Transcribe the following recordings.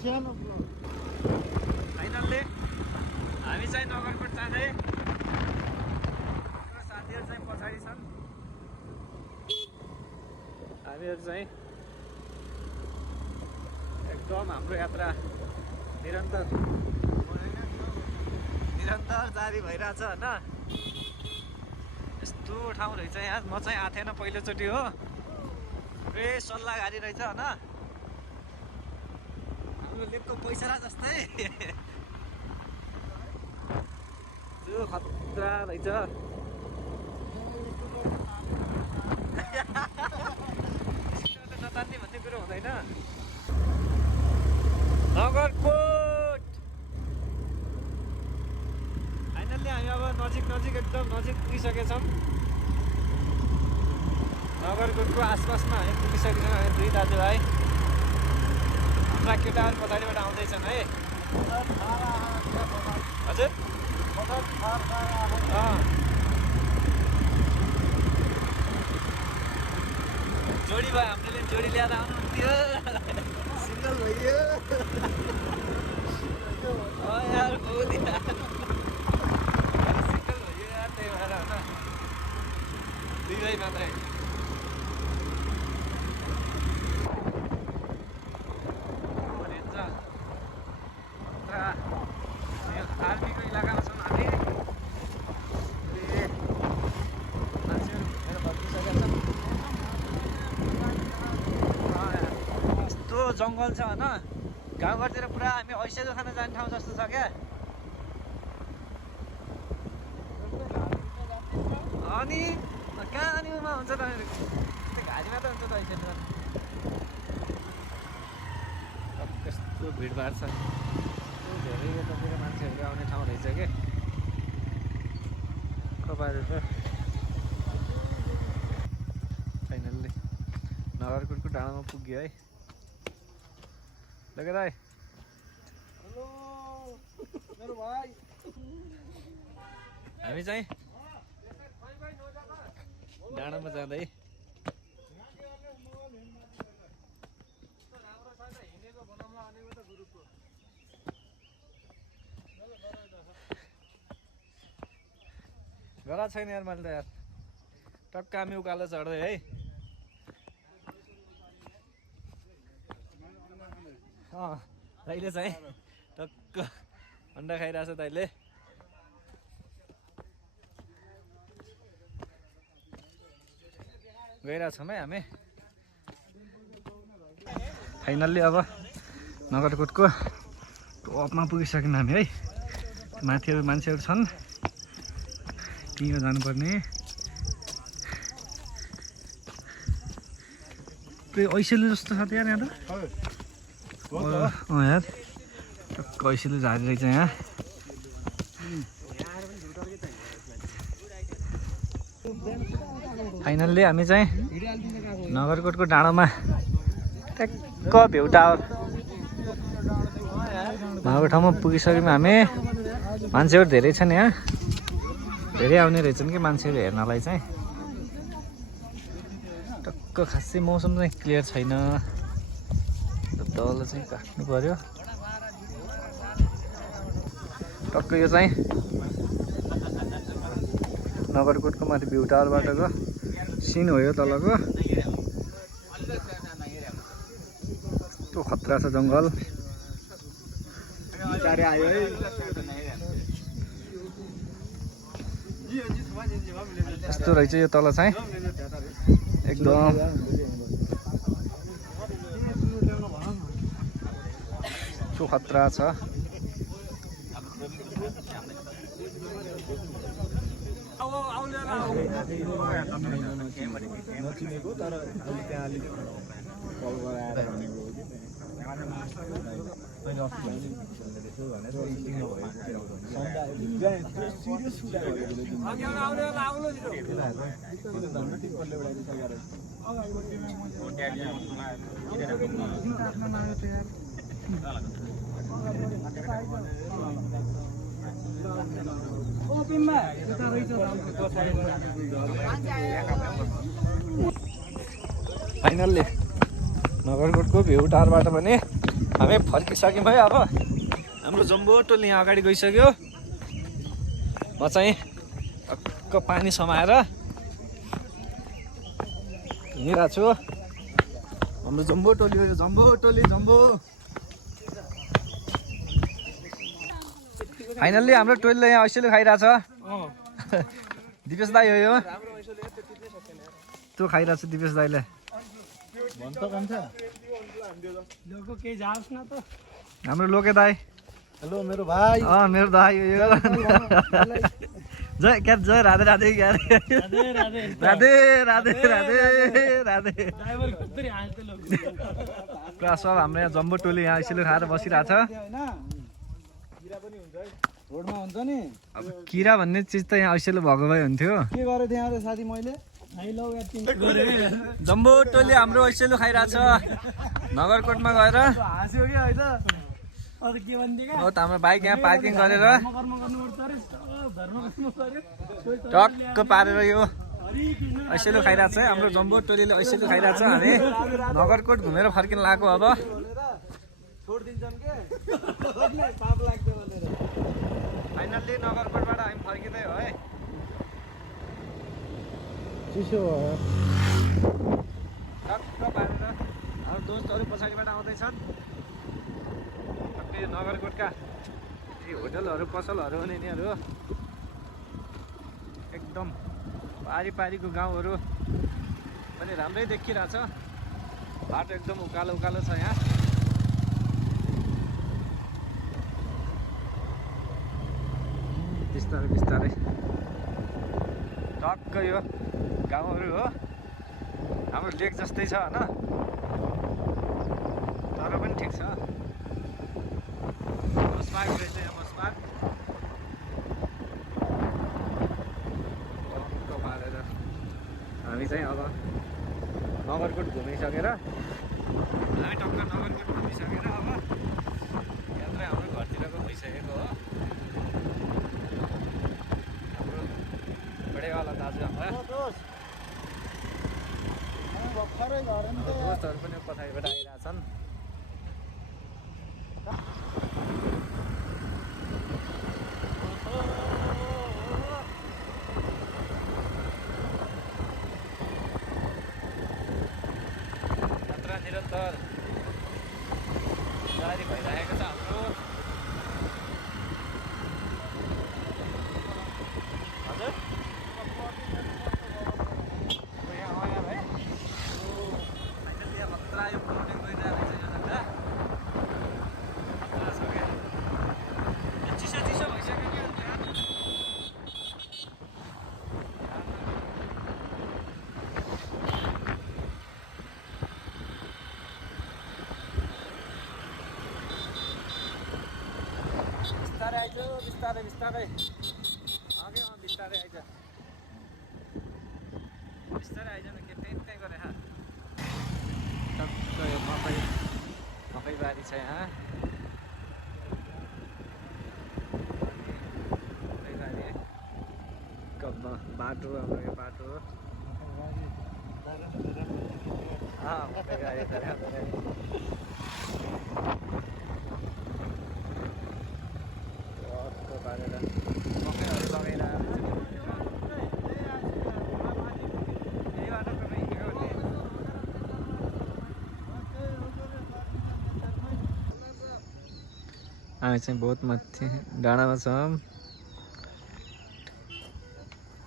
Finally हामी चाहिँ नगरकोट जाँदै साथीहरू चाहिँ पछाडि छन्। हामीहरू चाहिँ एकदम हाम्रो यात्रा निरन्तर जारी भइरहेछ होइन। यस्तो ठाउँ रहेछ यहाँ, म चाहिँ आएको थिएन पहिलोचोटि हो। फ्रेस सल्लाह गाडी रहेछ होइन, हाम्रो लेकको पैसा जस्तै त्यो खतरा रहेछ। नतान्ने भन्ने कुरो हुँदैन। नगरकोट फाइनल्ली हामी अब नजिक एकदम नजिक पुगिसकेछौँ। नगरकोटको आसपासमा हामी पुगिसकेछौँ। हामी दुई दाजुभाइ, हाम्रा केटाहरू पछाडिबाट आउँदैछन् है। हजुर जोडी भयो, हामीले जोडी ल्याएर आउनुहुन्थ्यो। सिङ्गल भइयो यार, बहुत सिङ्गल भइयो यार, त्यही भएर होइन दुई भाइ मात्रै। आर्मीको इलाकामा छौँ हामी। मान्छेहरू हेरेर भत्किसकेका छन्। यस्तो जङ्गल छ होइन, गाउँघरतिर पुरा हामी ऐसेजो खान जाने ठाउँ जस्तो छ क्या। अनि कहाँनिरमा हुन्छ तपाईँहरू, त्यो घारीमा त हुन्छ त ऐसेजो। कस्तो भिडभाड छ, धेरै यतातिर मान्छेहरू आउने ठाउँ रहेछ क्या। कपाहरू छ। फाइनल्ली नगरकोटको डाँडामा पुग्यो है। लगे दाइ, हेलो मेरो भाइ। हामी चाहिँ डाँडामा जाँदै गरा छैन यार मैले त यार, टक्क हामी उकालो चढ्दै है। तैँले चाहिँ टक्क अन्डा खाइरहेछ तैँले। गइरहेछौँ है हामी। फाइनल्ली अब नगरकोटको टपमा पुगिसक्यौँ हामी है। माथिहरू मान्छेहरू छन्, त्यहीँ जानुपर्ने। ऐसेलु जस्तो छ त यार यहाँ त। यार टक्क ऐसेलु झारी रहेछ यहाँ। फाइनल्ली हामी चाहिँ नगरकोटको डाँडोमा ट्याक्क भ्यू टावर भएको ठाउँमा पुगिसक्यौँ हामी। मान्छेहरू धेरै छन् यहाँ, धेरै आउने रहेछन् कि मान्छेहरू हेर्नलाई चाहिँ। टक्क खासै मौसम चाहिँ क्लियर छैन, तल चाहिँ काट्नु पर्यो। टक्क यो चाहिँ नगरकोटको माथि भ्यू टावरबाटको सिन हो यो तलको। यस्तो खतरा छ जङ्गल। आयो है, यस्तो रहेछ यो तल चाहिँ एकदम। यस्तो खतरा छ। नचिनेको तर अहिले त्यहाँ अलिक कल गराएर भनेको मैले अस्ति भनेर स्टिङ भयो। फाइनल्ली नगरकोटको भ्यू टावरबाट पनि हामी फर्किसक्यौँ है। अब हाम्रो जम्बो टोली यहाँ अगाडि गइसक्यो। म चाहिँ टक्क पानी समाएर हिँडिरहेको छु। हाम्रो जम्बो टोली हो, जम्बो टोली जम्बो। फाइनल्ली हाम्रो टोलीले यहाँ ऐसेलु खाइरहेछ। दिपेश दाई हो यो, त्यो खाइरहेछ दिपेश दाईले। हाम्रो लोके दाई। हेलो मेरो भाइ। मेरो दाई हो यो। जय क्या जय राधे राधे क्या राधे राधे राधे राधे। पुरा सब हाम्रो यहाँ जम्बो टोली यहाँ ऐसेलु खाएर बसिरहेछ। रोडमा हुन्छ नि अब किरा भन्ने चिज त यहाँ ऐसेलु भएको भए हुन्थ्यो। के गरे थिएँ अरे साथी मैले जम्बो टोली हाम्रो ऐसेलु खाइरहेछ नगरकोटमा गएर। हाँस्यो कि है त हो त हाम्रो बाइक यहाँ पार्किङ गरेर टक्क पारेर यो ऐसेलु खाइरहेछ है। हाम्रो जम्बो टोलीले ऐसेलु खाइरहेछ। हामी नगरकोट घुमेर फर्किन लागेको अब। फाइनल्ली नगरकोटबाट हामी फर्किँदै हो है। चिसो टक्क पारेर हाम्रो दोस्तहरू पछाडिबाट आउँदैछन्। टक्कै नगरकोटका होटलहरू पसलहरू हुने यिनीहरू एकदम पारीको गाउँहरू पनि राम्रै देखिरहेछ। बाटो एकदम उकालो उकालो छ यहाँ। बिस्तारै बिस्तारै टक्क यो गाउँहरू हो। हाम्रो लेक जस्तै छ होइन, तर पनि ठिक छ। बसपार्क रहेछ यहाँ, बसपार्क टक्क पारेर हामी चाहिँ अब नगरकोट घुमिसकेर हामी टक्क नगरकोट घुमिसकेर अब यात्रा हाम्रो घरतिरको भइसकेको हो। हाम्रो बडेवाला दाजु हाम्रा दोस्तहरू पनि पछाडिबाट आइरहेछन्। यात्रा निरन्तर जारी भइरहेको छ हाम्रो। हजुर बिस्तारै आइज, बिस्तारै बिस्तारै अघि बिस्तारै आइज, बिस्तारै आइज न के त्यही गरे। टक्क यो मकै बारी छ यहाँ। मकै बारी बाटो हाम्रो यो बाटो हो। मकै बारी पारेर मकैहरू लगाइरहेको हामी चाहिँ बहुत माथि डाँडामा छौँ।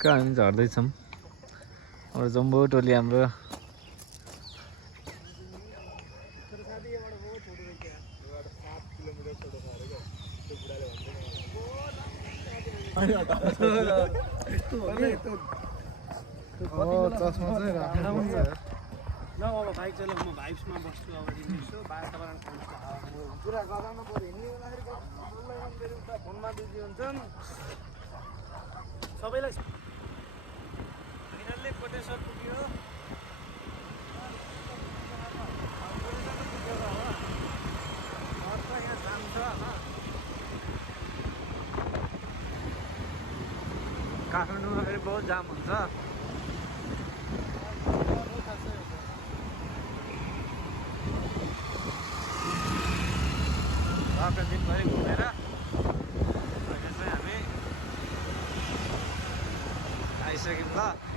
कहाँ हामी झर्दैछौँ। हाम्रो जम्बो टोली हाम्रो चस्मा चाहिँ राख्नुपर्छ। ल अब बाइक चलाउ, म भाइब्समा बस्छु। अब यसो वातावरण पुरा गराउनु पर्यो। हिँड्ने बेलाखेरि उता फोनमा बिजी हुन्छन् सबैलाई। फाइनल्ली कोटेश्वर पुग्यो। यहाँ जाम छ होइन। काठमाडौँमा फेरि बहुत जाम हुन्छ। टक्क दिनभरि घुमेर अहिले चाहिँ हामी आइसक्यौँ ल।